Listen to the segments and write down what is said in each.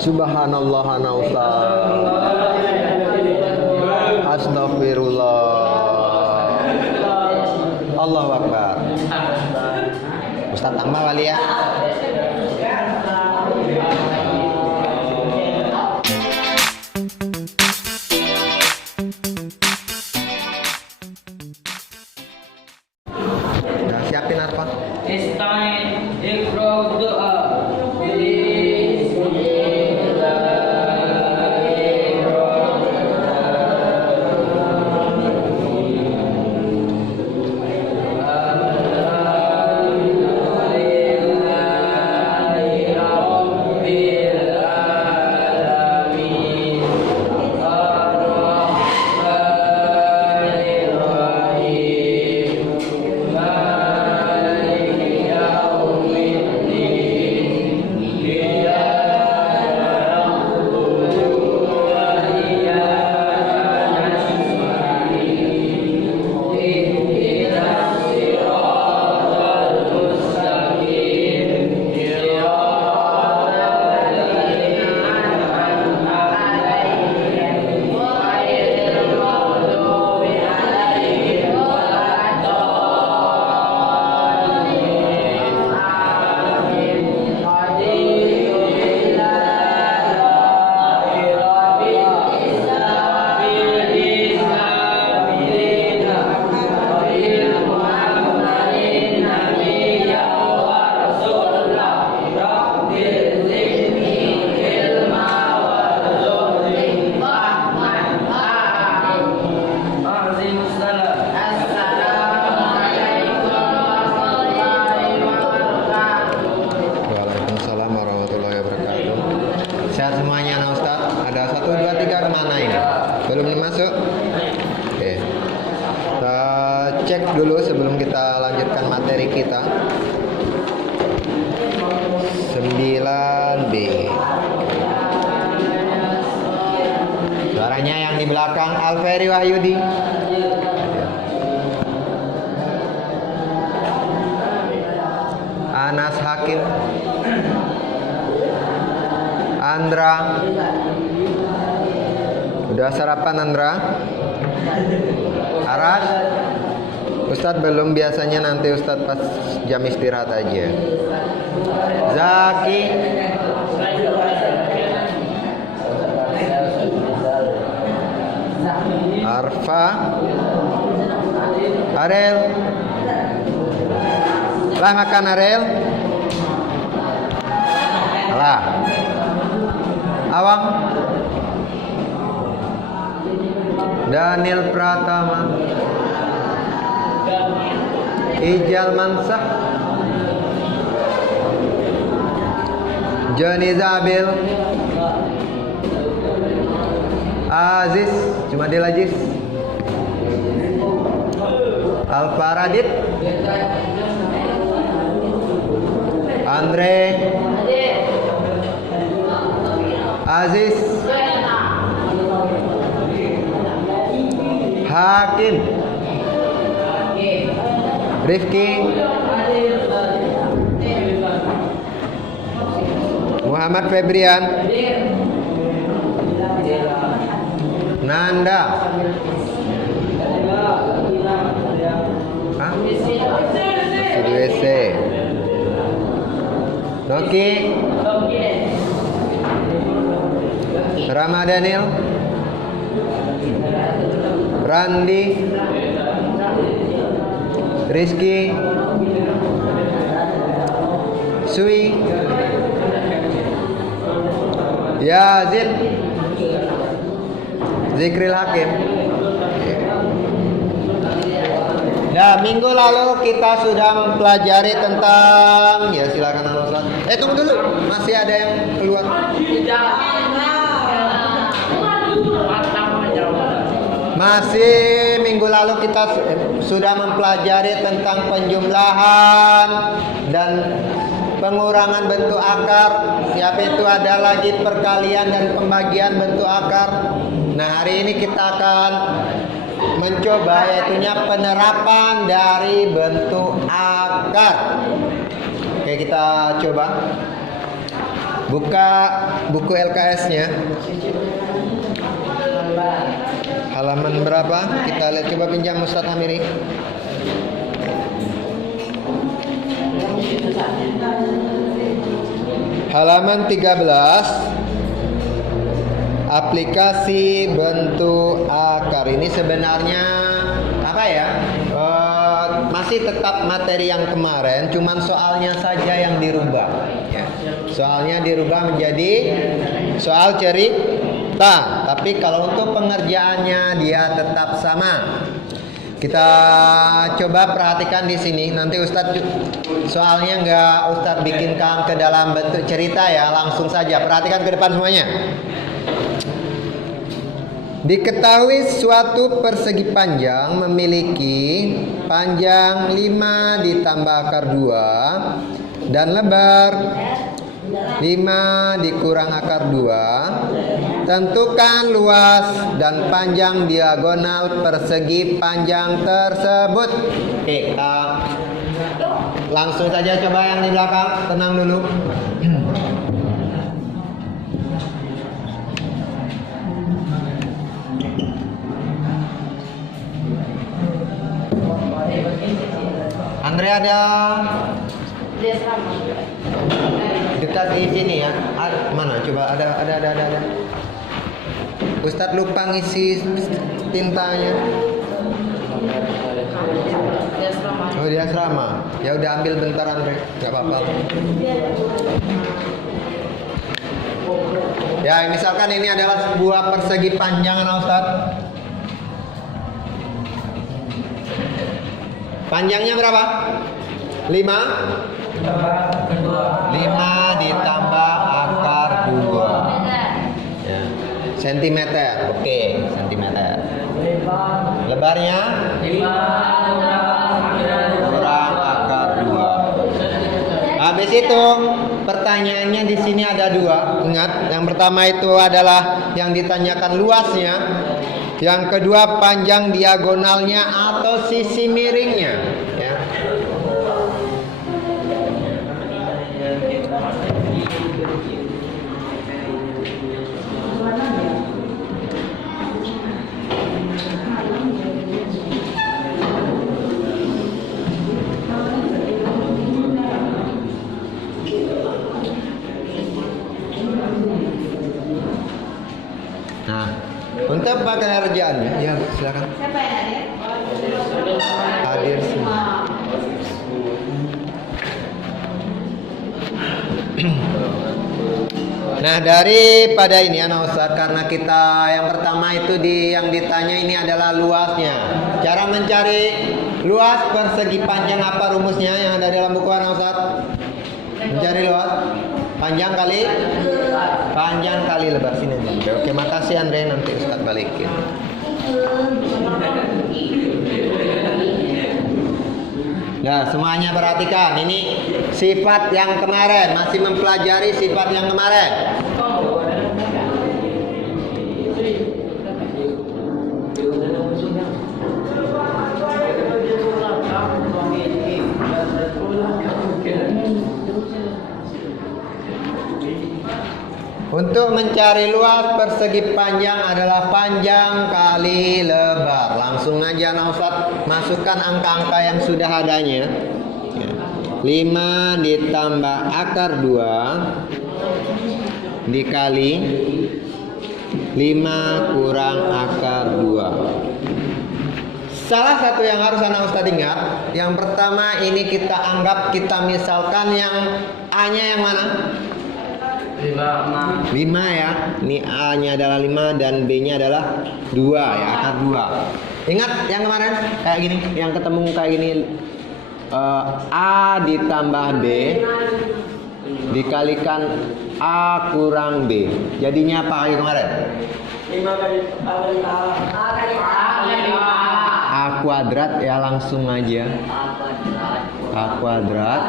Subhanallah ana Ustaz. Astagfirullah. Allahu Akbar. Ustaz tambah kali ya. Udah siapin apa? Istain ikra doa. Waalaikumsalam warahmatullahi wabarakatuh. Sehat semuanya nah Ustaz. Ada 1, 2, 3 kemana ini? Belum masuk? Oke. Kita cek dulu sebelum kita lanjutkan materi kita. 9B. Suaranya yang di belakang Alferi Wahyudi. Anas Hakim, Andra. Udah sarapan Andra? Aras? Ustadz belum, biasanya nanti Ustadz pas jam istirahat aja. Zaki, Arfa, Arel. Lah makan Arel. Lah. Awang. Daniel Pratama. Ijal Mansah. Joni Zabil. Aziz, cuma dia Aziz. Alfa Radit. Andre, Aziz, Hakim, Rifki, Muhammad Febrian, Nanda, di WC. Noki, Ramadanil, Randi, Rizky, Sui, Yazid, Zikril Hakim. Nah, minggu lalu kita sudah mempelajari tentang, ya silakan Ustaz. Tunggu dulu, masih ada yang keluar. Masih minggu lalu kita sudah mempelajari tentang penjumlahan dan pengurangan bentuk akar. Siapa itu ada lagi perkalian dan pembagian bentuk akar. Nah, hari ini kita akan mencoba yaitunya penerapan dari bentuk akar. Oke, kita coba buka buku LKS-nya. Halaman berapa? Kita lihat, coba pinjam Ustadz Amiri. Halaman 13. Aplikasi bentuk akar. Ini sebenarnya apa ya? Masih tetap materi yang kemarin, cuman soalnya saja yang dirubah. Ya. Soalnya dirubah menjadi soal cerita, tapi kalau untuk pengerjaannya dia tetap sama. Kita coba perhatikan di sini. Nanti Ustadz soalnya nggak Ustadz bikinkan ke dalam bentuk cerita ya, langsung saja perhatikan ke depan semuanya. Diketahui suatu persegi panjang memiliki panjang 5 ditambah akar 2 dan lebar 5 dikurang akar 2. Tentukan luas dan panjang diagonal persegi panjang tersebut. Oke, langsung saja coba yang di belakang, tenang dulu. Andre ada dekat di sini ya. Mana? Coba ada. Ustadz lupa ngisi tintanya. Oh, di asrama. Ya udah ambil bentar Andre, nggak apa-apa. Ya, misalkan ini adalah sebuah persegi panjang, nah Ustadz. Panjangnya berapa? 5 ditambah akar 2 ya. Sentimeter. Oke, sentimeter. Lebarnya 5 kurang akar 2. Habis itu pertanyaannya di sini ada 2. Ingat, yang pertama itu adalah yang ditanyakan luasnya. Yang kedua panjang diagonalnya atau sisi miringnya ya. Nah, untuk pekerjaannya, ya silakan. Siapa yang hadir? Hadir semua. Nah, daripada ini anak Ustadz, karena kita yang pertama itu yang ditanya ini adalah luasnya. Cara mencari luas persegi panjang apa rumusnya yang ada dalam buku anak Ustadz? Mencari luas panjang kali lebar. Sini Andre. Oke, makasih Andre, nanti Ustadz balikin. Nah, semuanya perhatikan. Ini sifat yang kemarin, masih mempelajari sifat yang kemarin. Untuk mencari luas persegi panjang adalah panjang kali lebar. Langsung aja nah Ustadz, masukkan angka-angka yang sudah adanya. 5 ditambah akar 2 dikali 5 kurang akar 2. Salah satu yang harus anak Ustadz ingat, yang pertama ini kita anggap, kita misalkan yang A-nya yang mana? 5 ya. Ini A-nya adalah 5 dan B-nya adalah 2 ya, akar 2. Ingat yang kemarin kayak gini, yang ketemu kayak gini, A ditambah B dikalikan A kurang B. Jadinya apa lagi kemarin? 5 kali A kuadrat ya, langsung aja. A kuadrat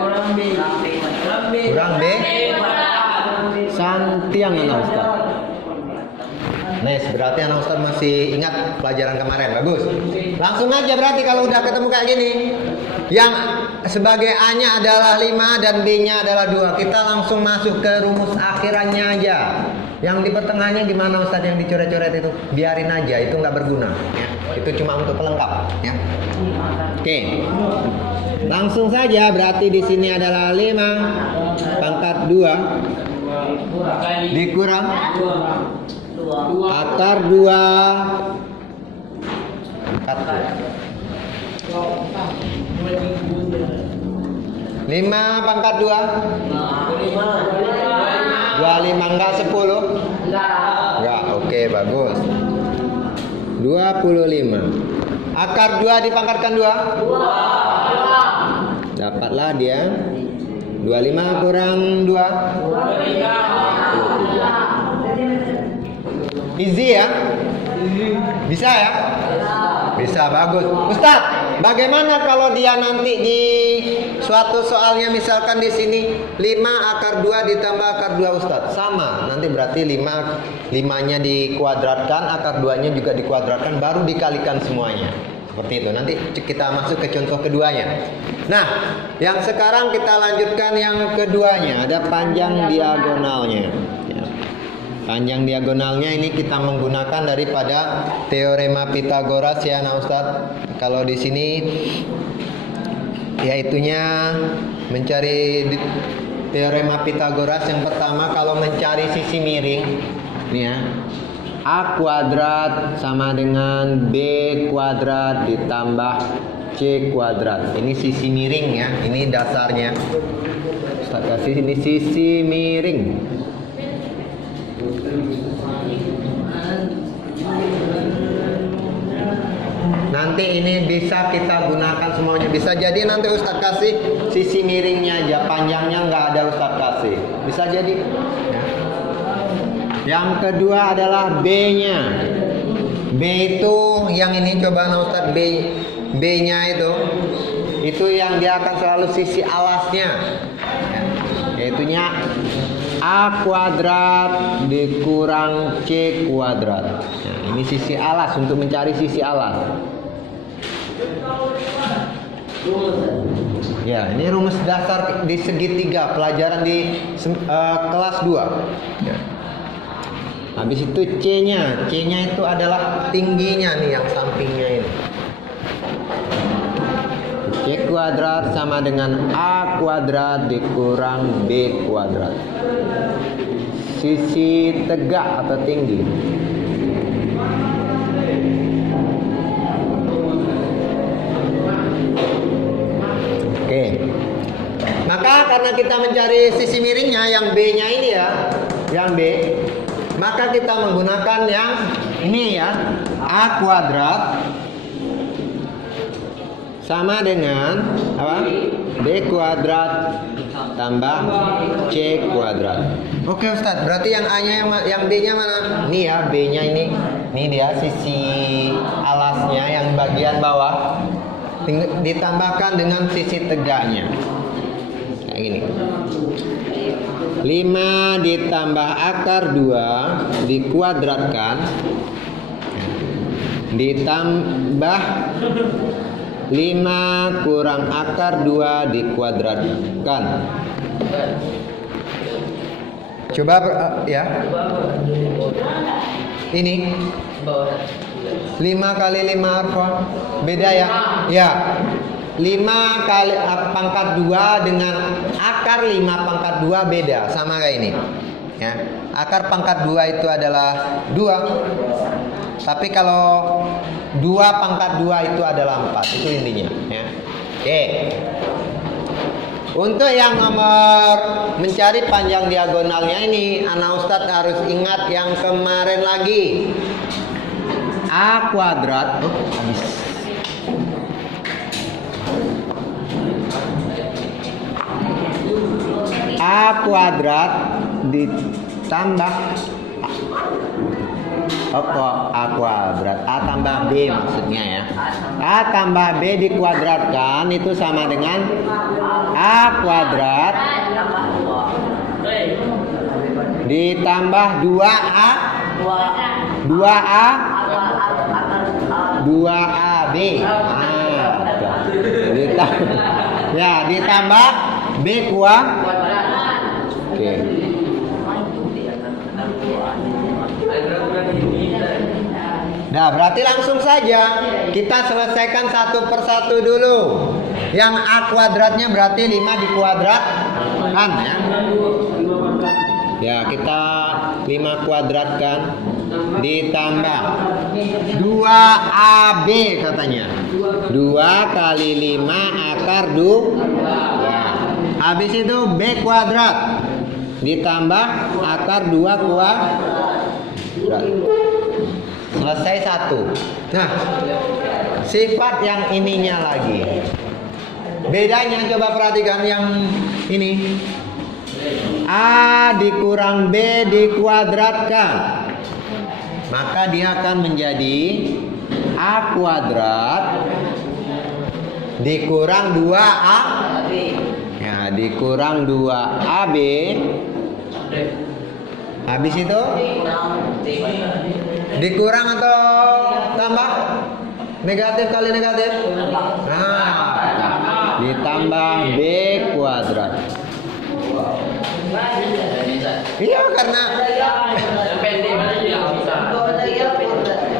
kurang B kurang B Santiang anak Ustaz. Nice, berarti anak Ustaz masih ingat pelajaran kemarin. Bagus. Langsung aja berarti kalau udah ketemu kayak gini. Yang sebagai A-nya adalah 5 dan B-nya adalah 2. Kita langsung masuk ke rumus akhirannya aja. Yang di pertengahannya gimana Ustaz, yang dicoret-coret itu? Biarin aja, itu nggak berguna. Ya. Itu cuma untuk pelengkap. Ya. Oke. Langsung saja berarti di sini adalah 5 pangkat 2 dikurang akar 2 pangkat 5 pangkat 2 25 enggak 10 enggak, oke bagus 25 akar 2 dipangkatkan 2 dapatlah dia 25 kurang 2 easy ya, bisa ya, bisa, bagus. Ustadz, bagaimana kalau dia nanti di suatu soalnya misalkan di sini 5 akar 2 ditambah akar 2 Ustadz, sama, nanti berarti 5-nya dikuadratkan, akar 2-nya juga dikuadratkan, baru dikalikan semuanya. Seperti itu. Nanti kita masuk ke contoh keduanya. Nah, yang sekarang kita lanjutkan yang keduanya, ada panjang diagonalnya. Ya. Panjang diagonalnya ini kita menggunakan daripada teorema Pitagoras ya, nah Ustaz. Kalau di sini yaitunya mencari teorema Pitagoras yang pertama kalau mencari sisi miring, nih ya. A kuadrat sama dengan B kuadrat ditambah C kuadrat. Ini sisi miring ya, ini dasarnya. Ustaz kasih ini sisi miring. Nanti ini bisa kita gunakan semuanya. Bisa jadi nanti Ustaz kasih sisi miringnya aja, panjangnya nggak ada Ustaz kasih. Bisa jadi. Ya. Yang kedua adalah B-nya. B itu yang ini coba Ustaz, B-nya itu yang dia akan selalu sisi alasnya. Yaitunya A kuadrat dikurang C kuadrat. Nah, ini sisi alas, untuk mencari sisi alas. Ya, ini rumus dasar di segitiga pelajaran di kelas 2. Ya. Habis itu C-nya itu adalah tingginya nih, yang sampingnya ini. C kuadrat sama dengan A kuadrat dikurang B kuadrat. Sisi tegak atau tinggi. Oke. Maka karena kita mencari sisi miringnya yang B-nya ini ya, yang B, maka kita menggunakan yang ini ya, A kuadrat sama dengan apa? B kuadrat tambah C kuadrat. Oke Ustadz, berarti yang A-nya yang B-nya mana? Nih ya, B-nya ini dia sisi alasnya yang bagian bawah ditambahkan dengan sisi tegaknya. Kayak gini. 5 ditambah akar 2 dikuadratkan ditambah 5 kurang akar 2 dikuadratkan. Coba ya. Ini 5 kali 5 apa? Beda ya? Ya. 5 kali pangkat 2 dengan akar 5 pangkat 2 beda, sama kayak ini. Ya. Akar pangkat 2 itu adalah 2. Tapi kalau 2 pangkat 2 itu adalah 4. Itu intinya ya. Oke. Untuk yang nomor mencari panjang diagonalnya ini, anak Ustadz harus ingat yang kemarin lagi. A kuadrat habis. A kuadrat ditambah A kuadrat, A tambah B maksudnya ya. A tambah B dikuadratkan itu sama dengan A kuadrat ditambah 2A 2A 2AB. Ditambah B kuadrat. Oke. Nah, berarti langsung saja kita selesaikan satu persatu dulu. Yang A kuadratnya berarti 5 dikuadratkan ya. Ya, kita 5 kuadratkan ditambah 2AB katanya. 2 kali 5 akar 2. Ya. Habis itu B kuadrat ditambah akar 2 kuadrat. Selesai satu. Nah, sifat yang ininya lagi. Bedanya coba perhatikan yang ini. A dikurang B dikuadratkan. Maka dia akan menjadi A kuadrat dikurang 2A. Ya, dikurang 2AB. Habis itu dikurang atau tambah? Negatif kali negatif. Nah, ditambah B kuadrat. Iya, karena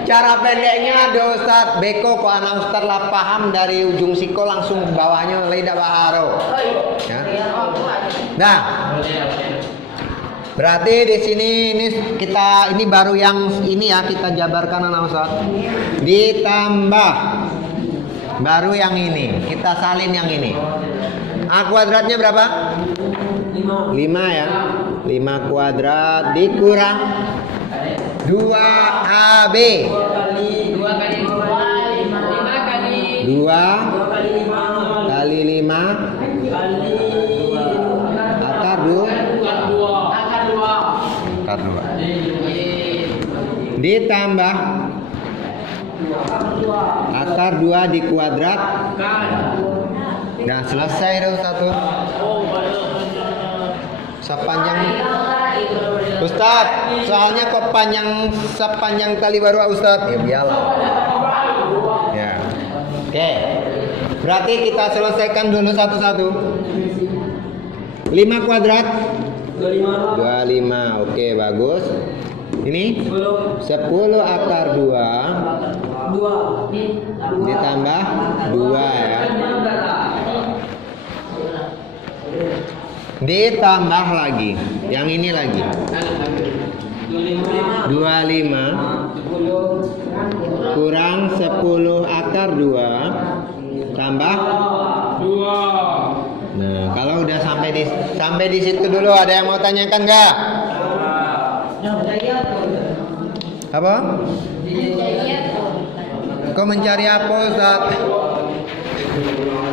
cara pendeknya ada Ustadz Beko kok anak Ustadz lah paham dari ujung siko langsung ke bawahnya lidah baharo. Ya. Nah, berarti di sini ini baru yang ini ya kita jabarkan anak Ustadz. Ditambah baru yang ini, kita salin yang ini. A kuadratnya berapa? 5 ya. 5 kuadrat dikurang 2AB. 2 kali 5 akar 2. Akar 2. Ditambah akar 2 dikuadrat. Nah, selesai dong satu. Sepanjang Ustadz, soalnya kok sepanjang tali baru Ustadz. Ya biarlah. Ya. Oke. Berarti kita selesaikan dulu satu-satu. 5 kuadrat 25. Oke, bagus. Ini 10 akar 2 ditambah 2 ya. Ditambah lagi yang ini lagi 25 kurang 10 akar 2 tambah 2. Nah, kalau udah sampai di situ dulu, ada yang mau tanyakan nggak? Apa? Kau mencari apa, Ustaz?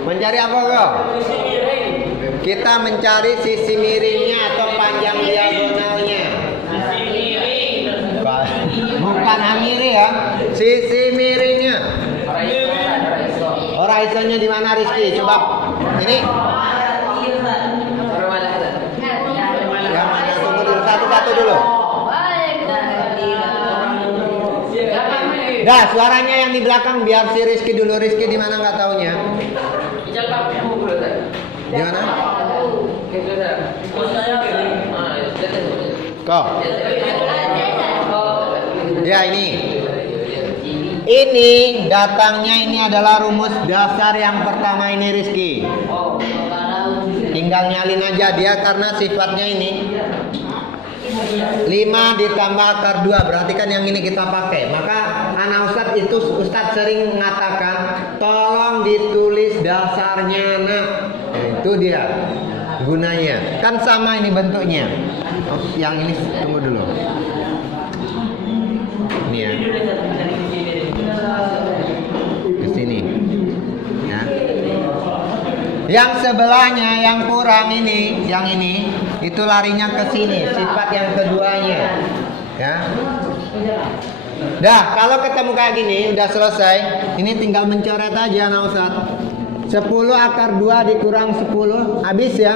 Mencari apa kau? Kita mencari sisi miringnya atau panjang diagonalnya. Bukan amiri ya, sisi miringnya. Horizonnya di mana Rizky? Coba ini. Yang mana? Tunggu dulu, satu-satu dulu. Dah, suaranya yang di belakang biar si Rizky dulu. Rizky di mana nggak taunya? Di mana? Kok? Ya ini. Ini datangnya ini adalah rumus dasar yang pertama ini Rizky. Tinggal nyalin aja dia karena sifatnya ini 5 ditambah akar 2, berarti kan yang ini kita pakai. Maka anak Ustadz itu Ustadz sering mengatakan tolong ditulis dasarnya nak. Itu dia gunanya. Kan sama ini bentuknya. Yang ini tunggu dulu. Ini ya. Ke sini. Ya. Yang sebelahnya yang kurang ini, yang ini itu larinya ke sini, sifat yang keduanya. Ya. Dah, kalau ketemu kayak gini udah selesai. Ini tinggal mencoret aja anak Ustadz. 10 akar 2 dikurang 10 habis ya.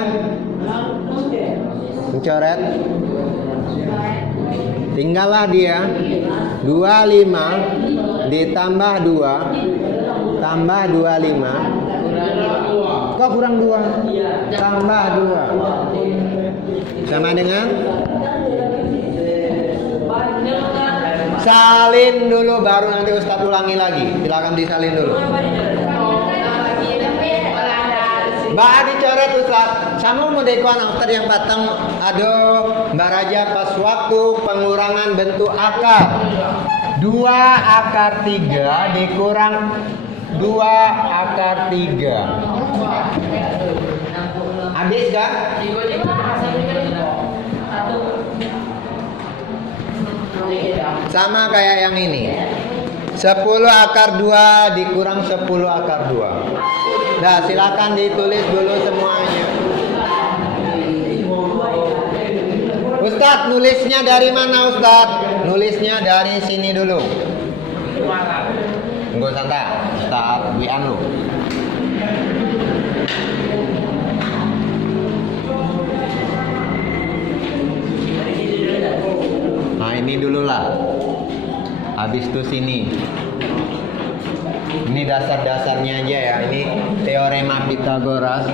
Mencoret. Tinggallah dia 25 ditambah 2 tambah 25. Kok kurang 2? Tambah 2 sama dengan salin dulu, baru nanti Ustadz ulangi lagi. Silakan disalin dulu. Mbak dicoret Ustadz. Sama mau dekon Ustadz yang patang. Aduh, Mbak Raja pas waktu pengurangan bentuk akar. 2 akar 3 dikurang 2 akar 3. Habis gak? Sama kayak yang ini. 10 akar 2 dikurang 10 akar 2. Nah, silakan ditulis dulu semuanya. Ustadz, nulisnya dari mana Ustadz? Nulisnya dari sini dulu. Tunggu santai, Ustadz, WA lu. Nah, ini dulu lah. Habis itu sini. Ini dasar-dasarnya aja ya. Ini teorema Pythagoras.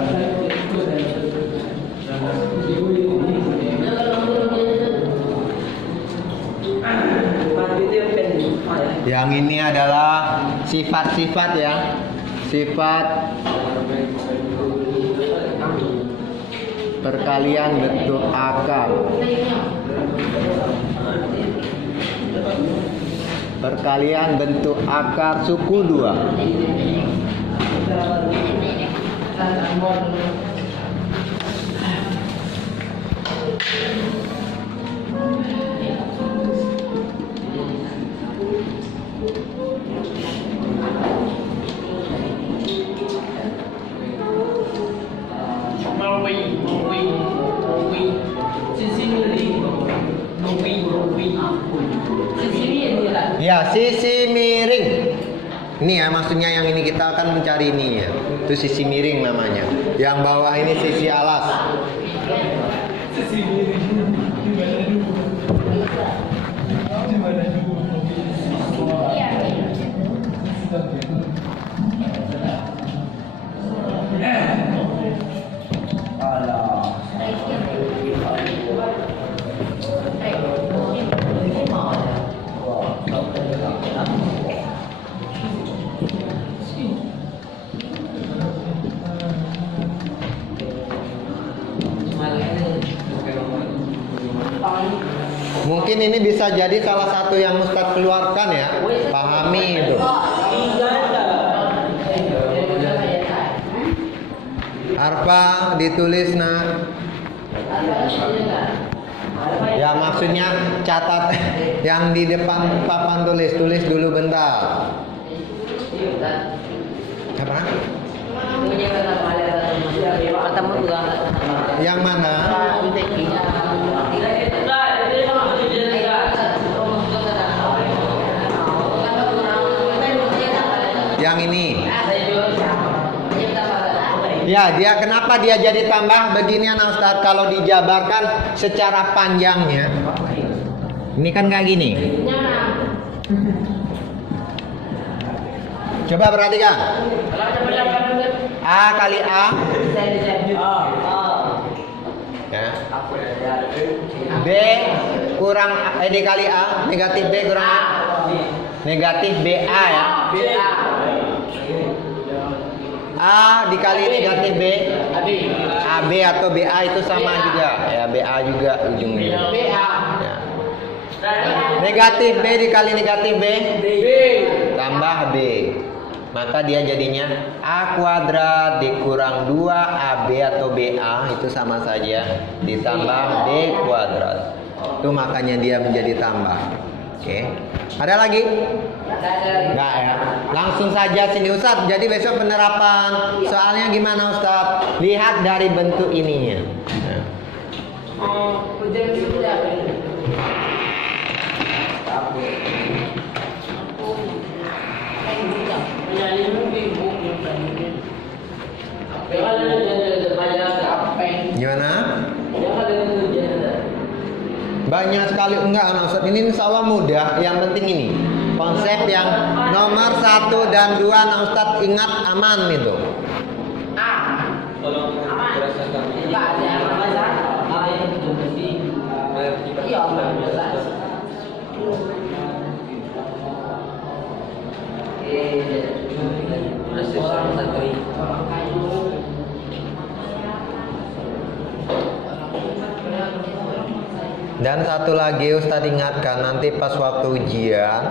Yang ini adalah sifat-sifat ya. Sifat perkalian bentuk akar. Perkalian bentuk akar suku 2. Ya, sisi miring. Ini ya maksudnya yang ini kita akan mencari ini ya. Itu sisi miring namanya. Yang bawah ini sisi alas. Sisi miring. Mungkin ini bisa jadi salah satu yang Ustadz keluarkan ya. Pahami itu. Arpa ditulis nah. Ya maksudnya catat yang di depan papan tulis dulu bentar. Apa? Yang mana? Yang ini. Ya, dia kenapa dia jadi tambah beginian Ustaz? Kalau dijabarkan secara panjangnya. Ini kan kayak gini. Coba perhatikan. A kali A. Ya. B kurang D kali A, negatif B kurang A. Negatif BA ya. A dikali negatif B, AB atau BA itu sama juga ya, BA juga ujungnya. Ya. Negatif B dikali negatif B, tambah B. Maka dia jadinya A kuadrat dikurang 2AB atau BA itu sama saja ditambah B kuadrat. Itu makanya dia menjadi tambah. Oke. Ada lagi? Enggak ya. Langsung saja sini Ustadz. Jadi besok penerapan soalnya gimana Ustadz? Lihat dari bentuk ininya. Gimana? Banyak sekali Enggak, anak Ustaz, ini insya Allah mudah. Yang penting ini konsep yang nomor 1 dan 2 anak Ustaz ingat aman itu. Dan satu lagi Ustadz ingatkan, nanti pas waktu ujian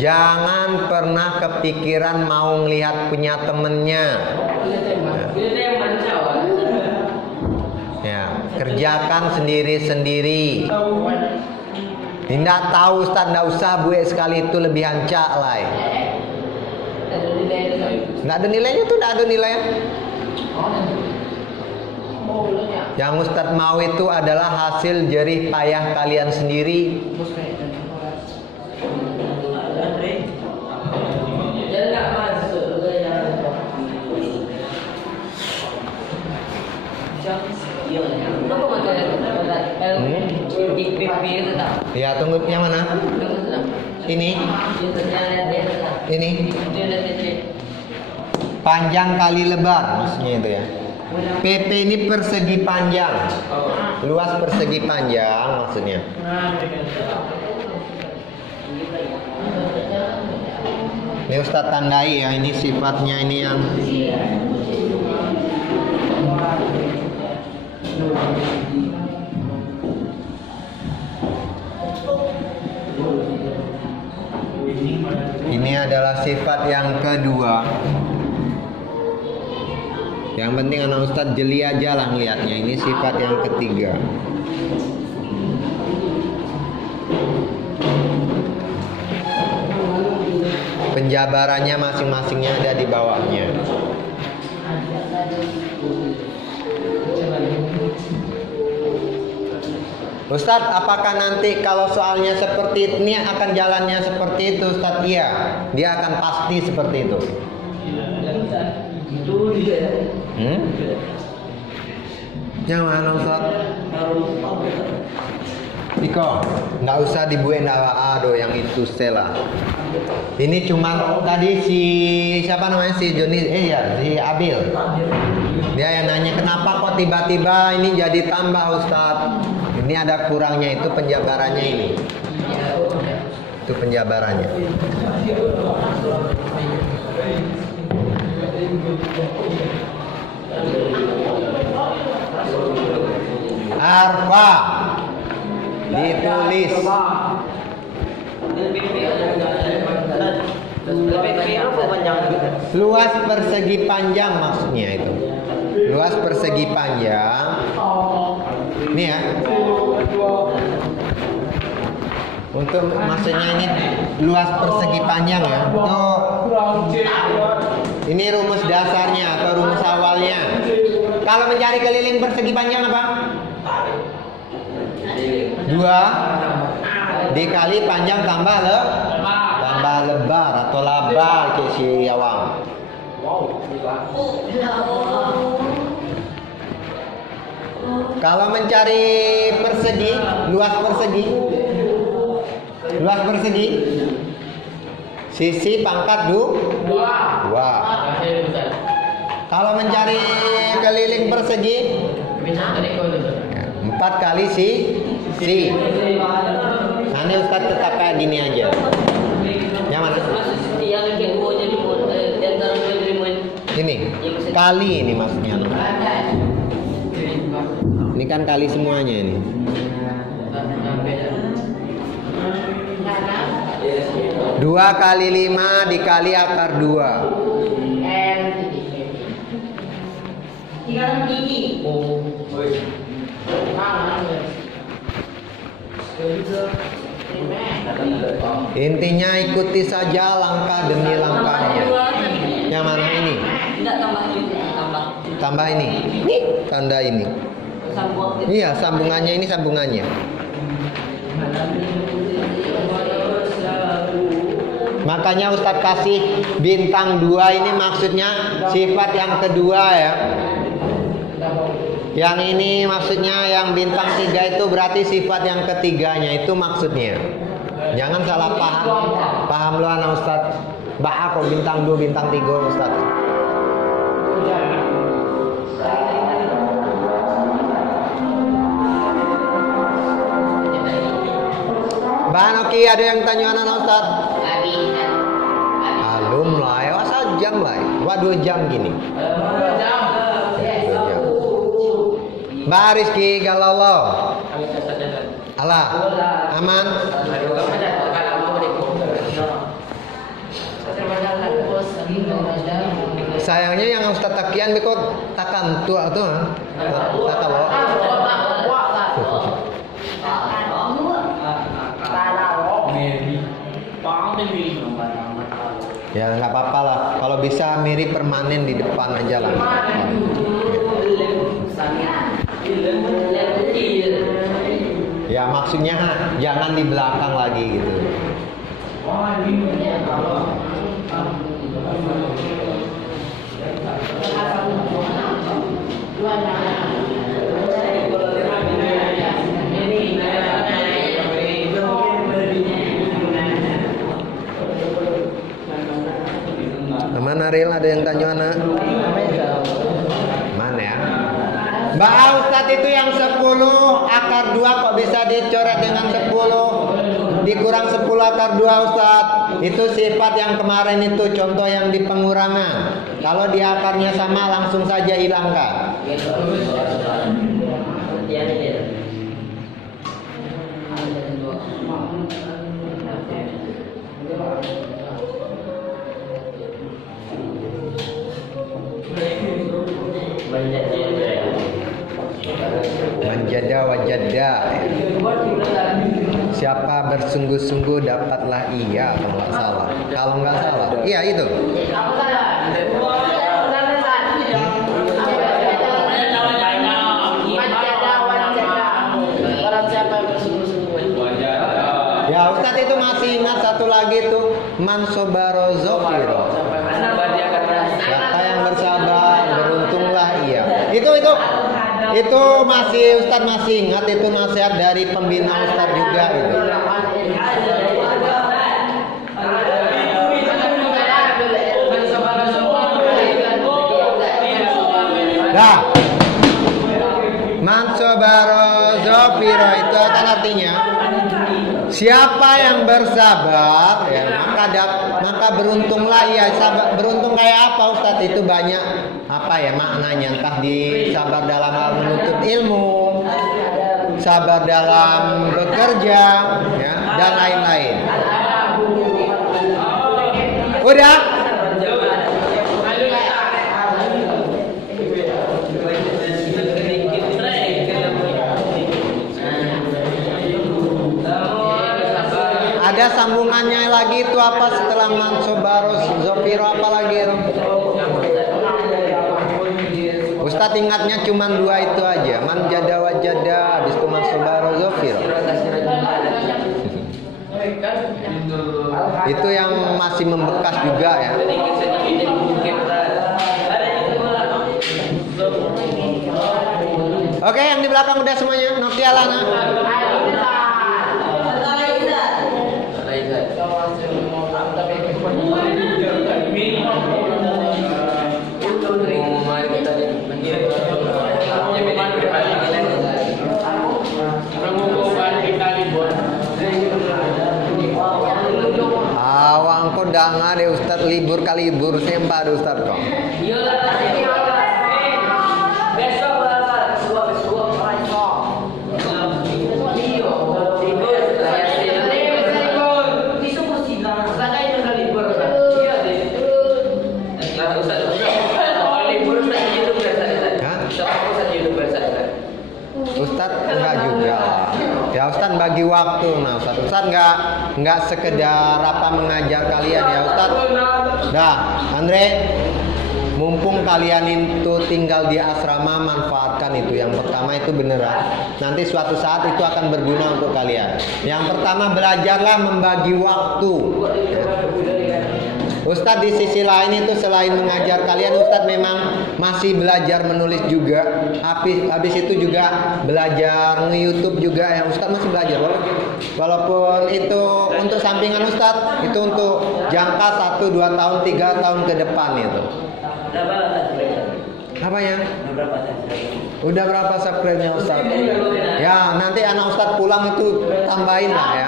jangan pernah kepikiran mau ngelihat punya temennya. Ya, kerjakan sendiri-sendiri. Tidak tahu Ustadz, tidak usah buat sekali itu lebih hancak lah. Tidak ada nilainya tuh, tidak ada nilainya. Yang Ustadz mau itu adalah hasil jerih payah kalian sendiri. Ya, tunggu yang mana? Ini. Ini. Panjang kali lebar maksudnya itu ya. PP ini persegi panjang. Luas persegi panjang maksudnya. Ini Ustadz tandai ya, ini sifatnya ini yang ini adalah sifat yang kedua. Yang penting anak Ustadz jeli aja lah ngeliatnya. Ini sifat yang ketiga. Penjabarannya masing-masingnya ada di bawahnya. Ustadz, apakah nanti kalau soalnya seperti ini akan jalannya seperti itu Ustadz? Iya, dia akan pasti seperti itu. Yang mana Ustaz? Iko, nggak usah dibuat aduh yang itu Stella. Ini cuma tadi si siapa namanya si Joni, si Abil. Dia yang nanya kenapa kok tiba-tiba ini jadi tambah Ustaz. Ini ada kurangnya itu penjabarannya ini. Itu penjabarannya. Arfa ditulis luas persegi panjang maksudnya itu. Luas persegi panjang. Ini ya. Untuk maksudnya ini luas persegi panjang ya. Tuh. Ini rumus dasarnya atau rumus awalnya. Kalau mencari keliling persegi panjang apa? 2 dikali panjang tambah lebar atau lebar kayak si Yawang. Kalau mencari persegi, luas persegi, sisi pangkat 2. Kalau mencari keliling persegi 4 kali si. Nanti Ustaz tetap kayak gini aja. Yang mana? Ini kali ini maksudnya. Ini kan kali semuanya ini. Dua kali 5 dikali akar 2. Intinya ikuti saja langkah demi langkahnya. Yang mana ini? Enggak, tambah ini. Tanda ini. Iya, sambungannya ini sambungannya. Makanya Ustadz kasih bintang 2 ini maksudnya sifat yang kedua ya. Yang ini maksudnya yang bintang 3 itu berarti sifat yang ketiganya itu maksudnya. Jangan salah paham. Paham lu anak Ustaz. Kok bintang 2, bintang 3 Ustaz. Bahan oke, ada yang tanya anak Ustaz? Alum lah, ya 1 jam lah. 2 jam gini. 2 jam. Mbak Rizky Galau. Alah, aman. Sayangnya yang Ustaz takian bekot takan tua tuh, tak kalau. Ya nggak apa-apa lah. Kalau bisa mirip permanen di depan aja lah. Ya maksudnya jangan di belakang lagi gitu. Mana Ariel, ada yang tanya anak? Mana ya? Mbak Ustadz itu yang 10 akar 2 kok bisa dicoret dengan 10? Dikurang 10 akar 2 Ustadz. Itu sifat yang kemarin itu contoh yang di pengurangan. Kalau di akarnya sama langsung saja hilangkan. Manjada wajada. Siapa bersungguh-sungguh dapatlah ia, kalau nggak salah. Kalau nggak salah, iya itu. Ya Ustadz itu masih ingat satu lagi tuh mansobarozofiro. Siapa yang bersabar beruntunglah ia. Itu masih Ustadz masih ingat, itu nasihat dari pembina Ustadz juga itu. Nah, mansobarozofiro itu artinya siapa yang bersabar ya, maka beruntunglah ya. Beruntung kayak apa Ustadz? Itu banyak apa ya maknanya, entah di sabar dalam hal menuntut ilmu, sabar dalam bekerja ya, dan lain-lain. Udah? Ada sambungannya lagi itu apa setelah mansobaros zofiro apa lagi? Ustadz ingatnya cuma 2 itu aja, manjada wajada, habis itu mansobaros zofiro. Itu yang masih membekas juga ya. Oke, yang di belakang udah semuanya. Nokia Lana. Awang kok dangan deh Ustadz, libur kali libur sempat Ustadz kok. Ustadz enggak juga lah. Ya Ustadz bagi waktu. Nah Ustadz enggak sekedar apa mengajar kalian ya Ustadz. Dah Andre, mumpung kalian itu tinggal di asrama, manfaatkan itu. Yang pertama itu beneran. Nanti suatu saat itu akan berguna untuk kalian. Yang pertama belajarlah membagi waktu. Ustadz di sisi lain itu selain mengajar kalian, Ustadz memang masih belajar menulis juga. Habis itu juga belajar nge-YouTube juga ya. Ustadz masih belajar walaupun itu untuk sampingan Ustadz, itu untuk jangka 1, 2 tahun, 3 tahun ke depan itu. Apa ya? Udah berapa subscribe-nya Ustadz? Ya nanti anak Ustadz pulang itu tambahin lah ya.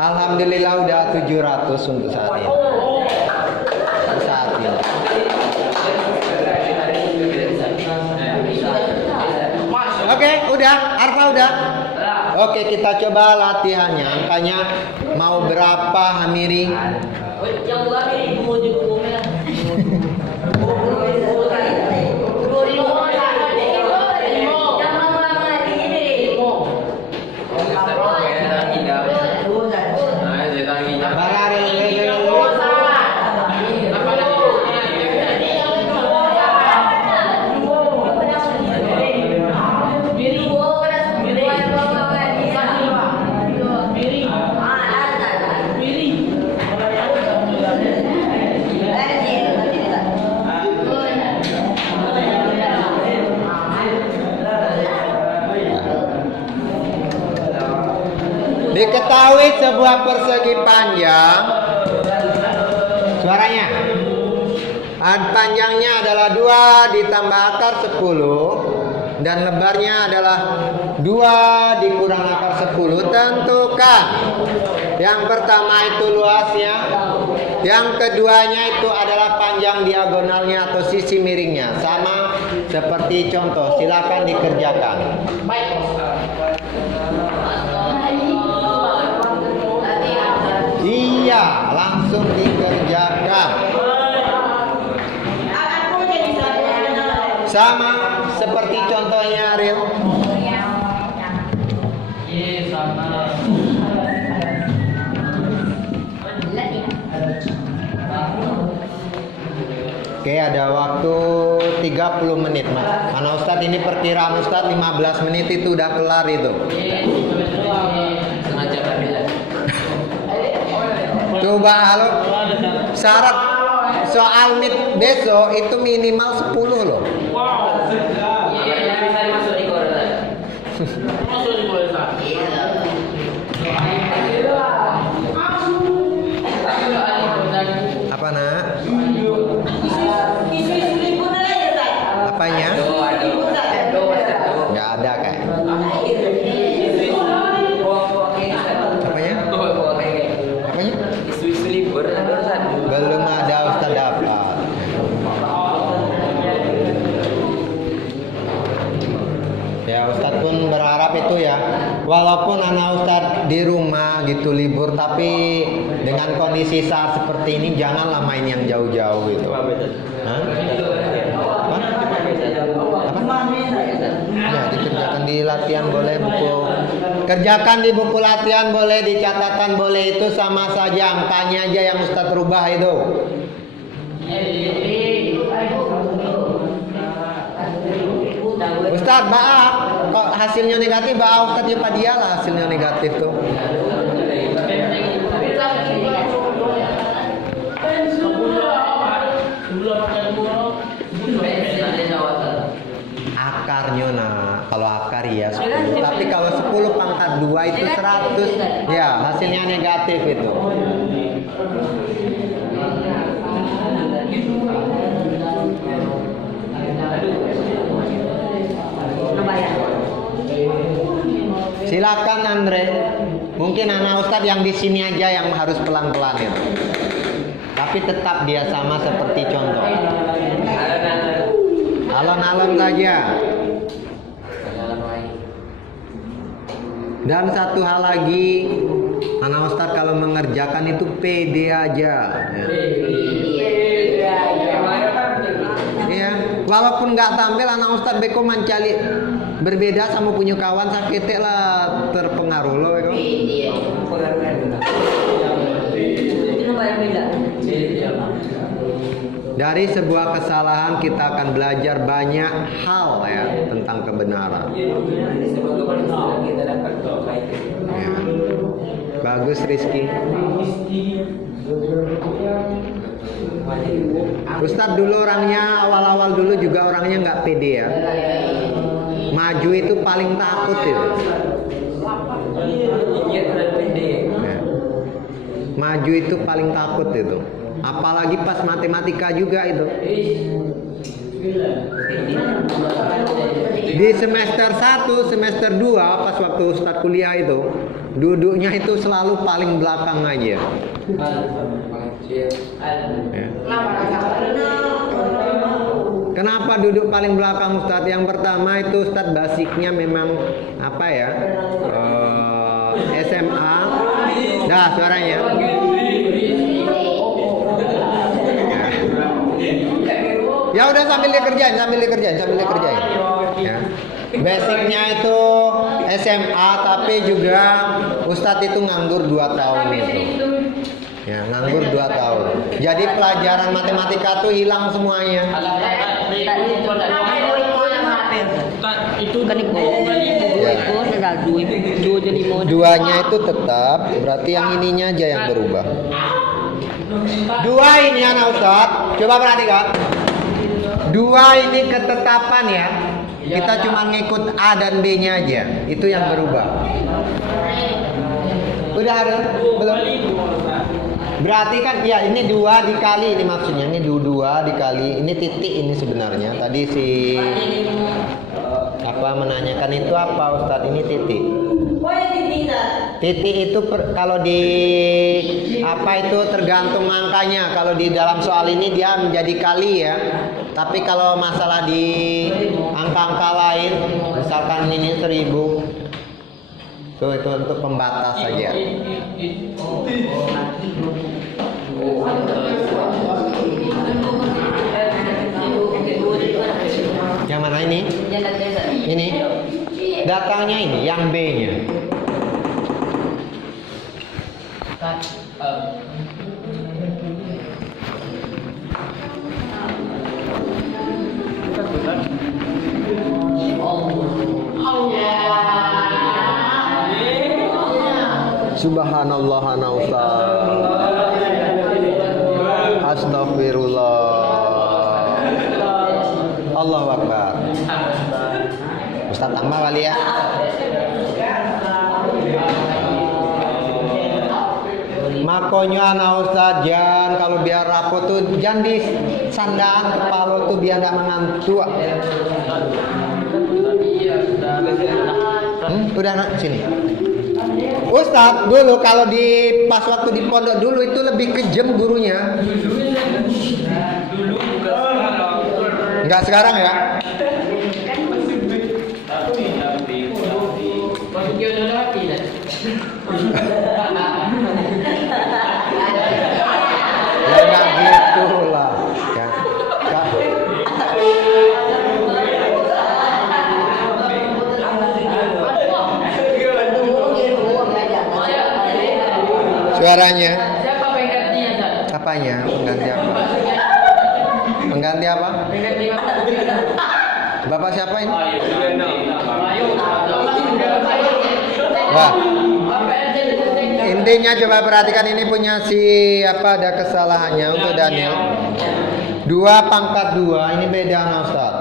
Alhamdulillah udah 700 untuk saat ini. Saat ini. Oke, udah. Arfa udah. Oke, kita coba latihannya. Angkanya mau berapa, Hamiri? Diketahui sebuah persegi panjang, suaranya, panjangnya adalah 2 ditambah akar 10 dan lebarnya adalah 2 dikurang akar 10. Tentukan. Yang pertama itu luasnya, yang keduanya itu adalah panjang diagonalnya atau sisi miringnya, sama seperti contoh. Silakan dikerjakan. Iya, langsung dikerjakan. Sama seperti contohnya Ariel. Oke, ada waktu 30 menit, Mas. Mana Ustadz ini perkiraan Ustadz 15 menit itu udah kelar itu. Coba halo. Syarat soal meet besok itu minimal 10 loh. Apa nak? Apanya? Nggak ada kayak. Apanya? Apanya? Belum ada Ustaz dapat. Ya Ustaz pun berharap itu ya. Walaupun anak Ustaz di rumah gitu libur, tapi dengan kondisi saat seperti ini janganlah main yang jauh-jauh gitu. Hah? Apa? Ya dikerjakan di latihan boleh, buku kerjakan di buku latihan boleh, di catatan boleh, itu sama saja, angkanya aja yang Ustadz rubah itu. Ustadz maaf, kok hasilnya negatif, maaf Ustadz ya padialah hasilnya negatif tuh. Akarnya nah, kalau akar ya 10. Tapi kalau 10 pangkat 2 itu 100. Ya, hasilnya negatif itu. Silakan Andre. Mungkin anak Ustadz yang di sini aja yang harus pelan-pelan ya. Tapi tetap dia sama seperti contoh. Alon-alon saja. Dan satu hal lagi, anak Ustadz kalau mengerjakan itu pede aja. Ya, walaupun nggak tampil anak Ustadz beko mencari berbeda sama punya kawan sakit lah terpengaruh loh beko. Dari sebuah kesalahan kita akan belajar banyak hal ya tentang kebenaran. Ya. Bagus Rizky. Ustadz dulu orangnya awal-awal dulu juga orangnya nggak pede ya. Maju itu paling takut itu. Ya. Maju itu paling takut itu. Apalagi pas matematika juga itu. Di semester 1, semester 2 pas waktu Ustadz kuliah itu, duduknya itu selalu paling belakang aja. Ya. Kenapa duduk paling belakang Ustadz? Yang pertama itu Ustadz basicnya memang apa ya? SMA. Dah suaranya. Ya udah sambil dikerjain. Ya. Basicnya itu SMA tapi juga Ustadz itu nganggur 2 tahun itu. Ya, nganggur 2 tahun. Jadi pelajaran matematika tuh hilang semuanya. Duanya itu tetap, berarti yang ininya aja yang berubah. 2 ini anak Ustadz, coba perhatikan. 2 ini ketetapan ya. Kita cuma ngikut A dan B-nya aja. Itu yang berubah. Udah ada? Belum? Berarti kan ya ini 2 dikali ini maksudnya. Ini 2 dikali. Ini titik ini sebenarnya. Tadi si menanyakan itu apa Ustadz? Ini titik. Titik itu kalau di itu tergantung angkanya. Kalau di dalam soal ini dia menjadi kali ya. Tapi kalau masalah di angka-angka lain, misalkan ini 1000, tuh itu untuk pembatas saja. Yang mana ini? Ini datangnya ini, yang B-nya. Subhanallah ana Ustaz. Astagfirullah. Allahu Akbar. Ustaz tambah kali ya. Makonyo ana Ustaz jangan kalau biar rapot tuh jangan di sandang kepala tuh biar enggak mengantuk. Udah nak sini. Ustadz dulu kalau di pas waktu di pondok dulu itu lebih kejem gurunya. Enggak sekarang ya? Ya enggak gitu lah. Ya. Suaranya. Siapa penggantinya? Apanya? Pengganti apa? Pengganti apa? Bapak siapa ini? Wah. Intinya coba perhatikan ini punya si ada kesalahannya untuk Daniel. 2 pangkat 2 ini beda sama Ustaz.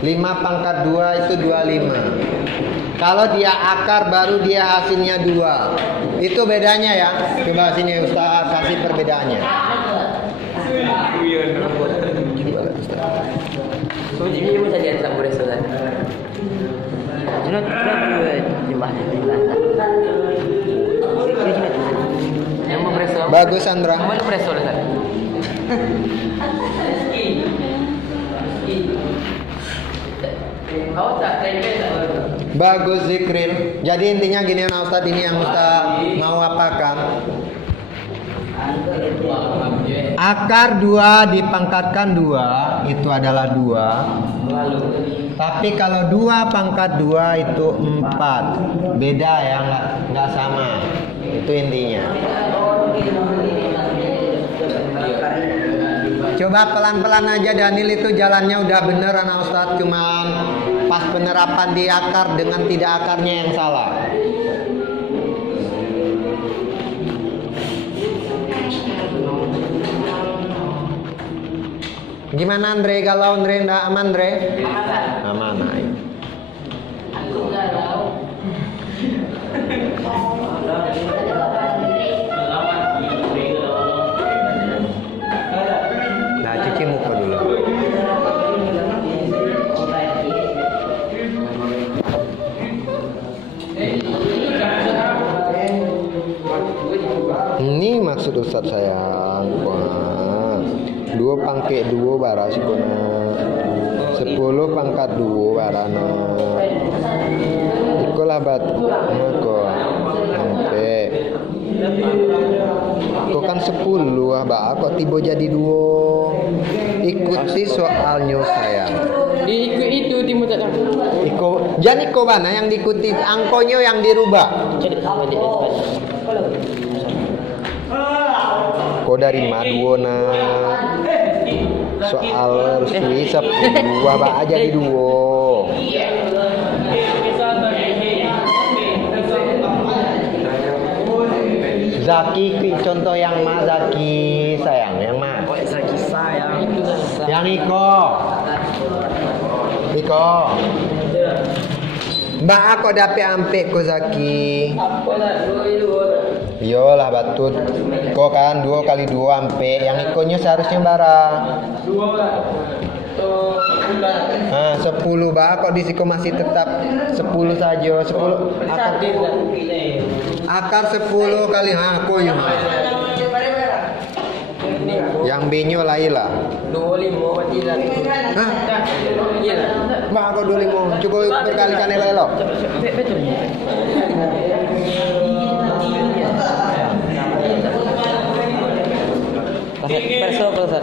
5 pangkat 2 itu 25. Kalau dia akar baru dia hasilnya 2. Itu bedanya ya. Coba sini Ustaz kasih perbedaannya. Ini bisa diantar boleh Ustaz. Bagus Sandra. Bagus Zikril. Jadi intinya gini ya Ustaz, ini yang Ustaz mau apakan. Akar 2 dipangkatkan 2 itu adalah 2. Tapi kalau 2 pangkat 2 itu 4. Beda ya, enggak sama. Itu intinya. Coba pelan-pelan aja Daniel, itu jalannya udah bener anak Ustadz, cuman pas penerapan di akar dengan tidak akarnya yang salah. Gimana Andre? Galau Andre? Nggak aman Andre? Aman. Ayo. Nah, cuci muka dulu. Ini maksud Ustadz sayang. Wah. 2 pangke 2 bara sikona. 10 pangkat 2 barana. Ikolah bat. Moko. Sampai. Kok kan 10 abah, kok tiba jadi 2. Ikuti soalnya sayang. Diikut itu timu tak tahu. Jangan iko mana yang diikuti, angkonya yang dirubah. Kok dari maduona soal resmi 10 abah aja di 2. Zaki, contoh yang ma Zaki sayang, yang ma. Oh, Zaki sayang. Yang Iko. Mbak aku dapat ampe ko Zaki. Apa nak dua. Iyalah batut. Ko kan 2 kali 2 ampe. Yang ikonya seharusnya bara. 2 lah. Oh, bulan. 10 bah kok di siko masih tetap 10 saja. 10 akar 10 kali koyo. Yang B-nya lah. 25 mati lah. Hah? Iya lah. Mbak aku 25. Coba berkali-kali elok. Betul. Perso Ustaz.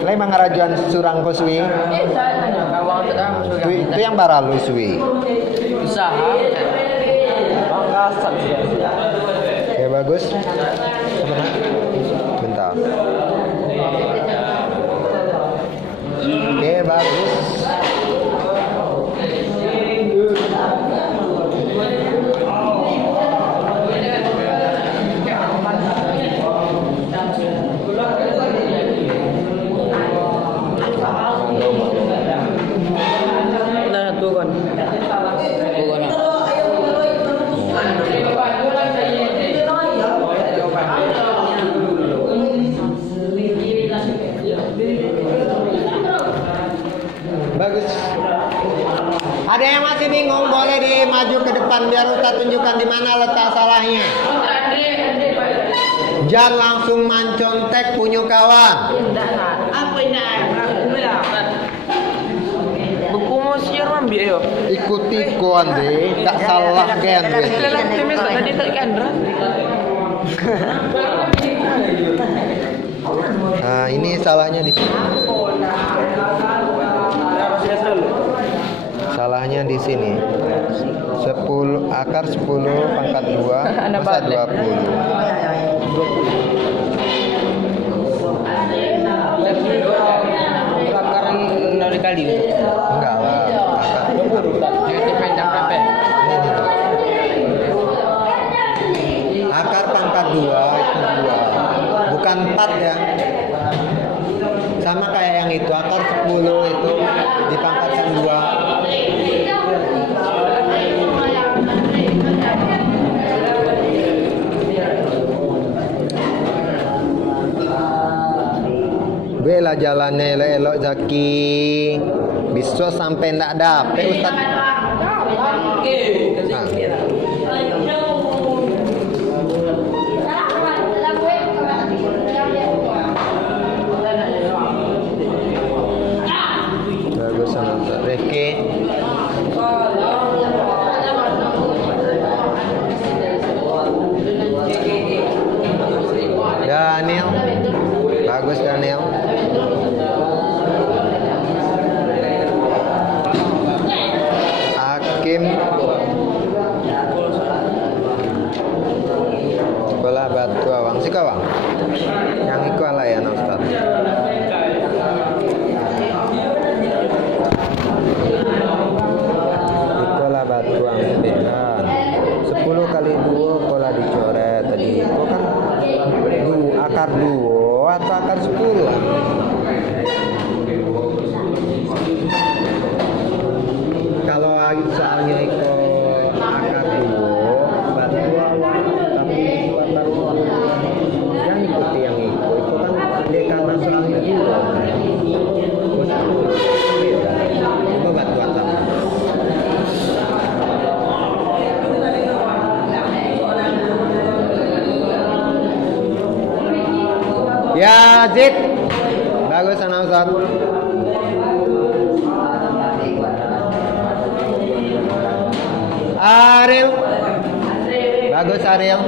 Lai mangarajuan surang ko suwi. Awang tak tahu. Itu yang baralu suwi. Usaha. Bangkasan sih. Oke bagus. Bentar. Oke bagus. Nah, tu kan. Bagus. Ada yang masih bingung, boleh dimaju ke depan biar Ustaz tunjukkan di mana letak salahnya. Jangan langsung mancontek punya kawan. Apa ini? Buku musier ambil yo. Ikuti ko Andre, tak salah ke Andre. Tadi tak Andra. Nah, ini salahnya di sini. Salahnya di sini. 10 akar 10 pangkat 2 masa 20. Lakaran dari kali. Enggak lah. Akar pangkat 2 itu 2. Bukan 4 ya. Sama kayak yang itu, akar 10 itu dipangkatkan 2. Bela jalannya elok Zaki. Bisa sampai ndak dapet Ustaz. Nah. Bagus Ustaz. Reki. Daniel. Bagus Daniel. Hakim. Sekolah Batu Awang. Sikawang. Yang iku ala ya Ustaz. Berikan 10 kali duo pola dicoret tadi itu kan akar duo atau akar 10. Kalau soalnya itu akar duo berarti tapi akar duo yang ikuti yang itu kan dia karena soalnya duo beda coba batuan sama. Ya, Zid. Bagus sana Ustaz. Ariel. Bagus Ariel.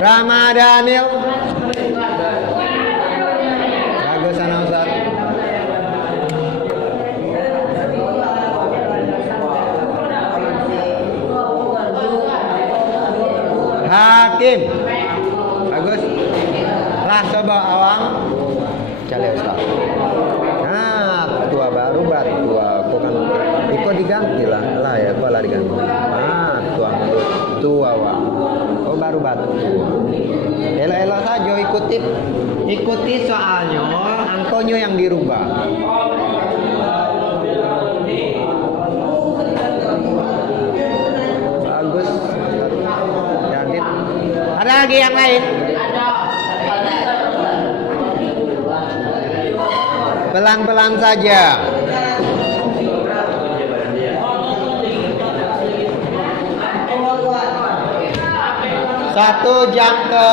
Ramadhanil. Bagus sana Ustaz. Hakim. Bagus. Lah coba awang. Cale Ustaz. Nah, tua baru tua. Kok kan iko diganti lah ya, kok lah diganti. Ah, tua awang. Oh baru batu. Elok-elok saja ikuti soalnya angkonya yang dirubah. Bagus. Jadi ada lagi yang lain? Pelan-pelan saja. Satu jam ke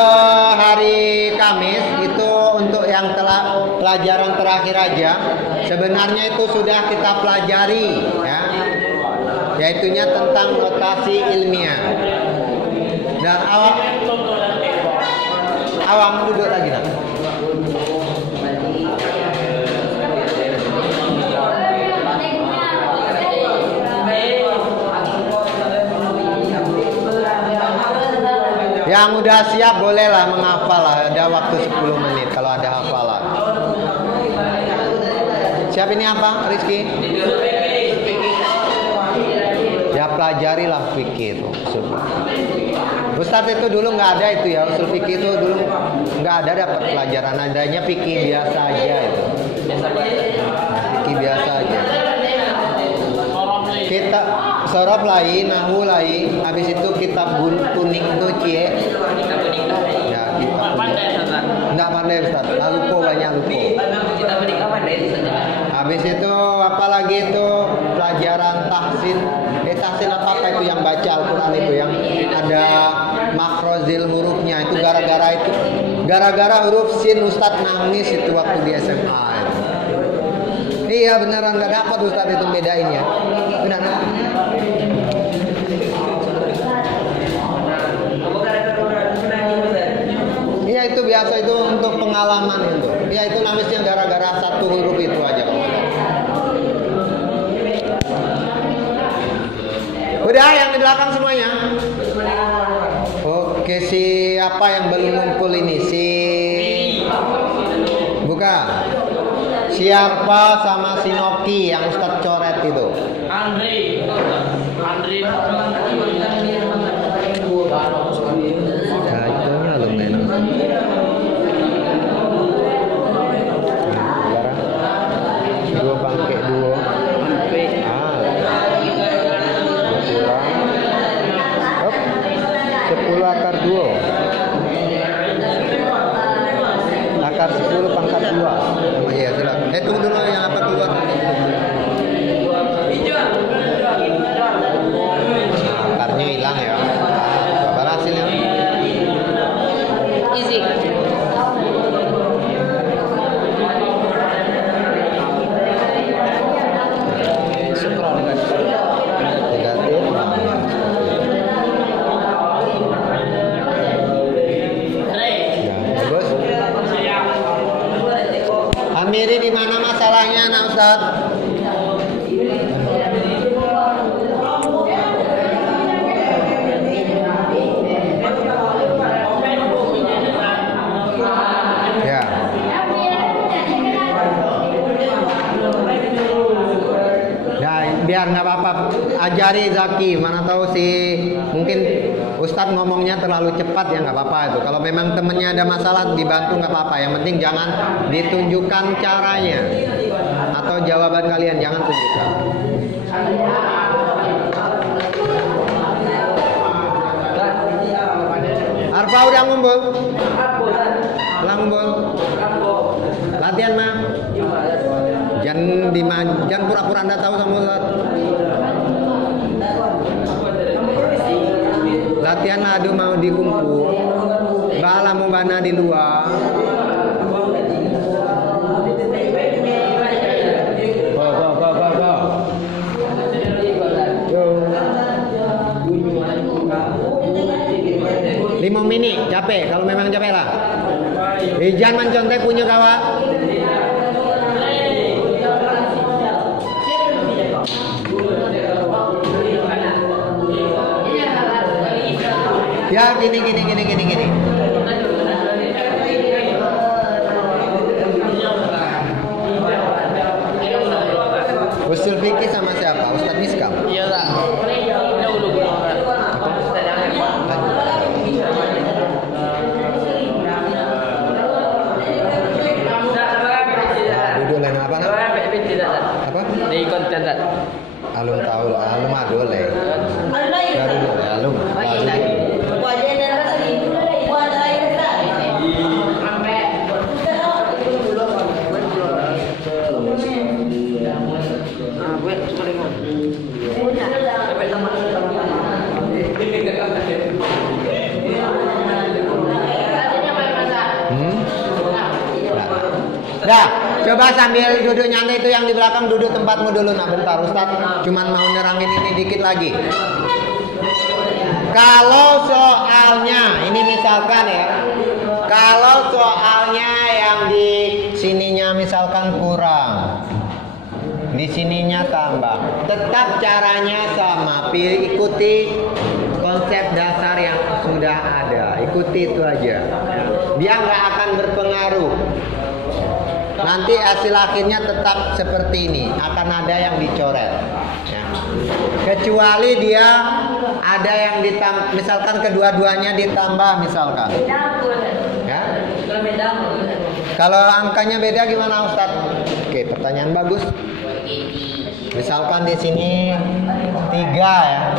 hari Kamis itu untuk yang pelajaran terakhir aja. Sebenarnya itu sudah kita pelajari ya. Yaitunya tentang notasi ilmiah. Dan awang duduk lagi nak. Yang udah siap bolehlah menghafal lah. Ada waktu 10 menit kalau ada hafalan. Siap ini apa Rizky? Ya pelajarilah fikih itu. Ustadz itu dulu nggak ada itu ya, usul fikih itu dulu nggak ada dapat pelajaran, adanya fikih biasa aja itu. Fikih biasa aja. Kita sorof lain, nahu lain, habis itu kitab kuning tuh cie. Ya kitab. Nggak pandai Ustaz, lupa banyak lupa. Habis itu apalagi itu pelajaran tahsin. Tahsin apakah itu yang baca Al-Quran itu yang ada makrozil hurufnya itu gara-gara huruf sin Ustadz nangis itu waktu di SMA itu. Iya beneran nggak dapat Ustadz itu bedainnya. Benar. Iya itu biasa itu untuk pengalaman itu. Iya itu namisnya gara-gara satu huruf itu aja. Udah yang di belakang semuanya. Oke, siapa yang belum ngumpul ini? Buka. Siapa sama si Noki yang Ustadz coret itu? Andri. Kacaunya lumayan. Dua bangke dua. Akar 2 akar 10 pangkat 2. Oh iya silakan. Tunggu dulu yang apa keluar. Akarnya hilang ya. Berapa hasilnya? Easy. Amiri di mana masalahnya? Biar nggak apa-apa, ajari Zaki. Mana tahu mungkin Ustadz ngomongnya terlalu cepat ya nggak apa-apa itu. Kalau memang temennya ada masalah dibantu nggak apa-apa. Yang penting jangan ditunjukkan caranya atau jawaban kalian jangan tunjukkan. Arfa udah ngumpul? Udah ngumpul? Latihan mah? Jangan pura-pura Anda tahu sama Ustaz. Latihan adu mau dikumpul. Bala mau bana di luar. Go. Yo. 5 menit capek, kalau memang capek lah. Jangan mencontek punya kawan. Ya gini. Usul fikih sama siapa? Ustadz Miskam? Iya tak. Dulu. Duduk lain apa nak? Apa? Di konten tak. Alum tahu lah, alum ada le. Baru dulu alum. Dah, coba sambil duduk nyantai itu yang di belakang duduk tempatmu dulu nak bentar Ustaz. Cuman mau nerangin ini dikit lagi. Kalau soalnya, ini misalkan ya. Kalau soalnya yang di sininya misalkan kurang. Di sininya tambah. Tetap caranya sama. Ikuti konsep dasar yang sudah ada. Ikuti itu aja. Dia nggak akan berpengaruh. Nanti hasil akhirnya tetap seperti ini, akan ada yang dicoret ya. Kecuali dia ada yang misalkan kedua-duanya ditambah misalkan ya. Kalau angkanya beda gimana Ustaz? Oke, pertanyaan bagus. Misalkan di sini 3 ya,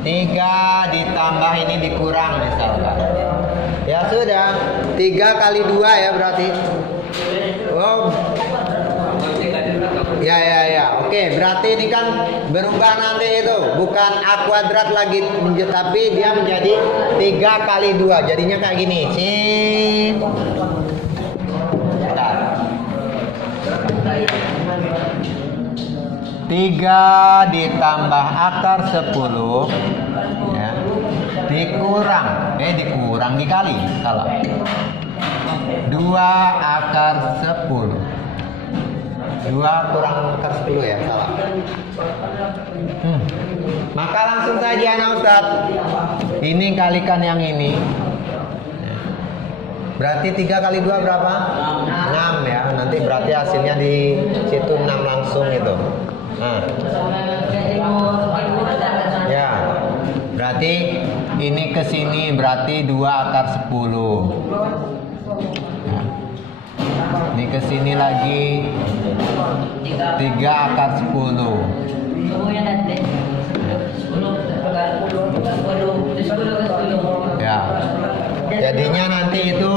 3 ditambah ini dikurang misalkan. Ya sudah, 3 kali 2 ya berarti. Oh. Ya. Oke, berarti ini kan berubah nanti itu. Bukan A kuadrat lagi, tapi dia menjadi 3 kali 2. Jadinya kayak gini. Bentar. 3 ditambah akar 10 ya. Dikurang dikali salah 2 akar 10 2 kurang akar 10 ya salah. Maka langsung saja nah Ustaz, ini kalikan yang ini berarti 3 kali 2 berapa? 6 ya. Nanti berarti hasilnya di situ 6 langsung itu. Ya, berarti ini ke sini berarti 2 akar 10. Ya. Ini ke sini lagi 3 akar 10. Ya. Jadinya nanti itu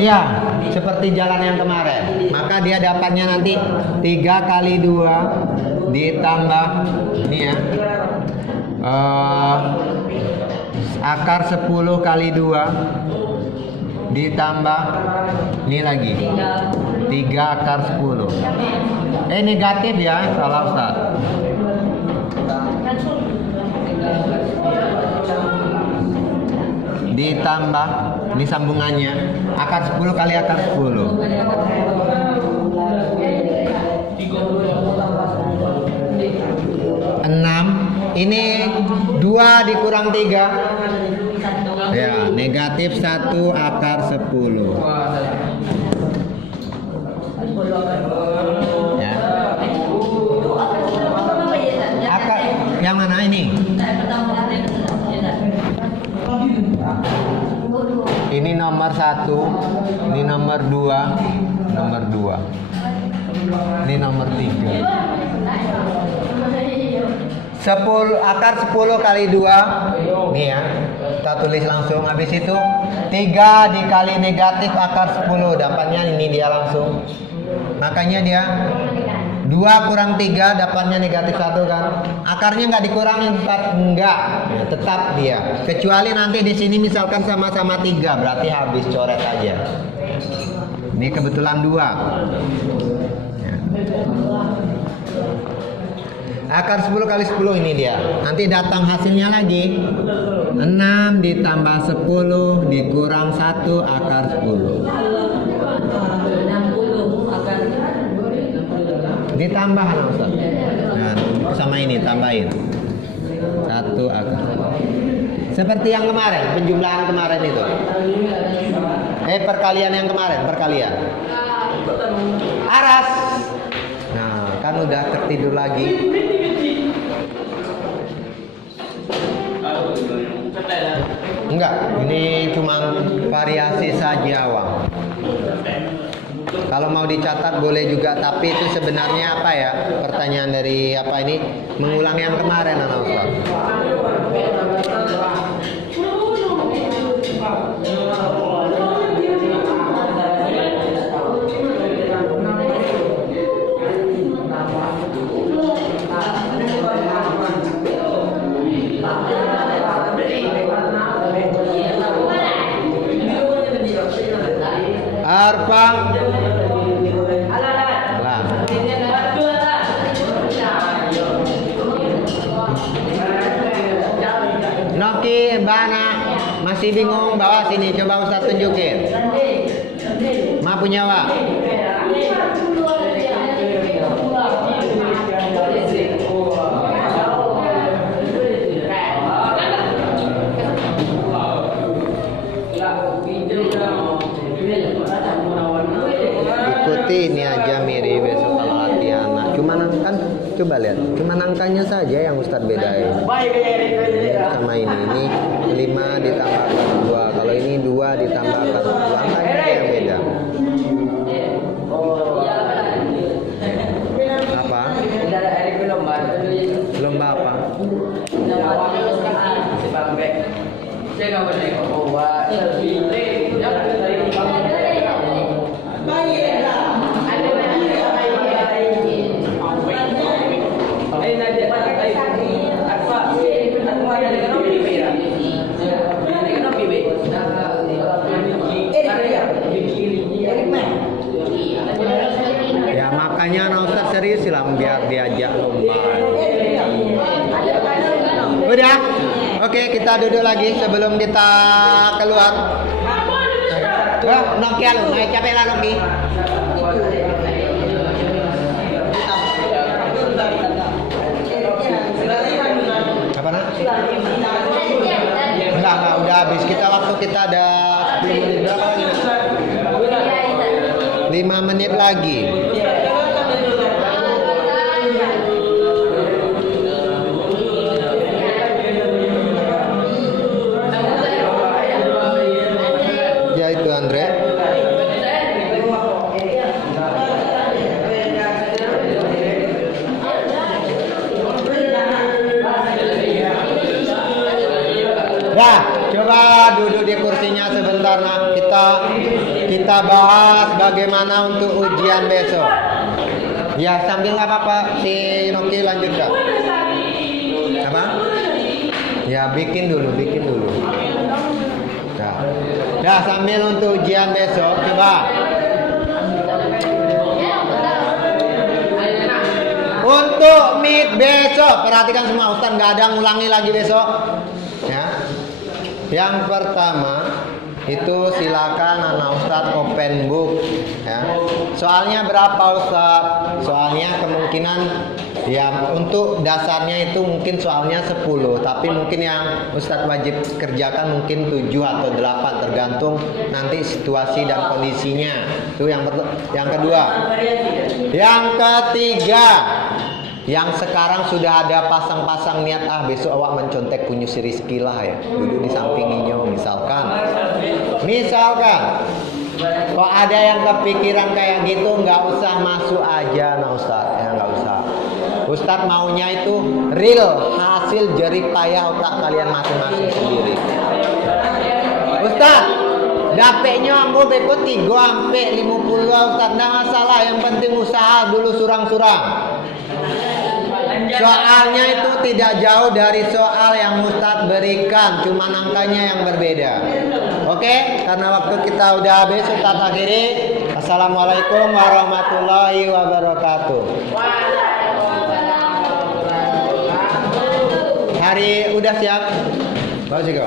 ya seperti jalan yang kemarin. Maka dia dapatnya nanti 3 kali 2 ditambah ini ya. Akar 10 kali 2 ditambah ini lagi 3 akar 10. Negatif ya, salah Ustaz. Ditambah ini sambungannya akar 10 kali akar 10. Ini 2 dikurang 3 ya, negatif 1 akar 10 ya. Yang mana ini? Ini nomor 1, ini nomor 2, nomor 2. Ini nomor 3. 10 akar 10 kali 2. Nih ya. Kita tulis langsung, habis itu 3 dikali negatif akar 10, dapatnya ini dia langsung. Makanya dia 2 kurang 3 dapatnya negatif 1 kan. Akarnya nggak dikurangin, enggak. Ya, tetap dia. Kecuali nanti di sini misalkan sama-sama 3, berarti habis, coret aja. Ini kebetulan 2. Ya. Akar 10 kali 10 ini dia. Nanti datang hasilnya lagi. 6 ditambah 10 dikurang 1 akar 10. Ditambah Ustaz. Nah, sama ini tambahin 1 akar. Seperti yang kemarin, penjumlahan kemarin itu. Perkalian yang kemarin, perkalian. Aras. Nah, kan udah tertidur lagi. Enggak, ini cuma variasi saja, Wang. Kalau mau dicatat boleh juga, tapi itu sebenarnya apa ya? Pertanyaan dari apa ini? Mengulang yang kemarin, anak Ustaz. Arfa lah. Noki, Bana masih bingung, bawa sini, coba Ustaz tunjukin. Ma punya wa. Ikuti ini aja mirip besok kalau latihan. Nah, cuman kan coba lihat, cuman angkanya saja yang Ustadz bedain. Sama ini 5 ditambah 2. Kalau ini 2 ditambah 2, angkanya yang beda. Apa? Lomba apa? Ya makanya Ustaz serius lah biar diajak lomba. Udah? Oke, kita duduk lagi sebelum kita keluar. Noki lu, capek lah Noki. Apa nak? Enggak, udah habis. Waktu kita ada 10 menit berapa lagi? 5 menit lagi. Ya itu Andre. Ya, coba duduk di kursinya sebentar nak. Kita bahas bagaimana untuk ujian besok. Ya sambil nggak apa-apa si Noki lanjutkan. Apa? Ya bikin dulu. Ya sambil untuk ujian besok coba. Untuk meet besok perhatikan semua, Ustaz nggak ada ngulangi lagi besok. Ya. Yang pertama itu silakan anak Ustadz open book ya. Soalnya berapa Ustadz? Soalnya kemungkinan ya untuk dasarnya itu mungkin soalnya 10, tapi mungkin yang Ustadz wajib kerjakan mungkin 7 atau 8 tergantung nanti situasi dan kondisinya. Itu yang kedua. Yang ketiga Yang sekarang sudah ada pasang-pasang niat, besok awak mencontek punya si Rizky lah ya, duduk di sampinginnya misalkan. Kok ada yang kepikiran kayak gitu, nggak usah masuk aja nah Ustadz, ya nggak usah. Ustadz maunya itu real, hasil jerih payah otak kalian masing-masing sendiri. Ustadz, dapetnya ambo beko 3 sampai 50 Ustadz, nggak masalah, yang penting usaha dulu surang-surang. Soalnya itu tidak jauh dari soal yang Ustadz berikan, cuma angkanya yang berbeda. Oke, karena waktu kita udah habis, Ustadz akhiri. Assalamualaikum warahmatullahi wabarakatuh. Hari udah siap? Bagus juga.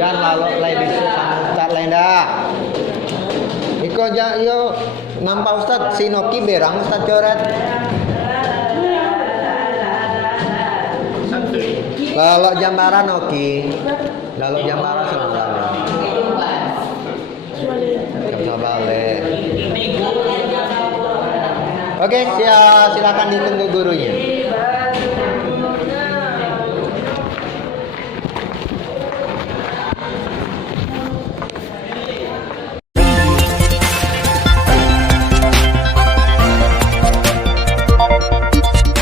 Dan lalu lain besok sama Ustadz Lenda. Iko yo nampak Ustadz si Noki berang Ustadz coret. Kalau jambaran Noki, lalu jambaran sama balik. Oke, silakan ditunggu gurunya.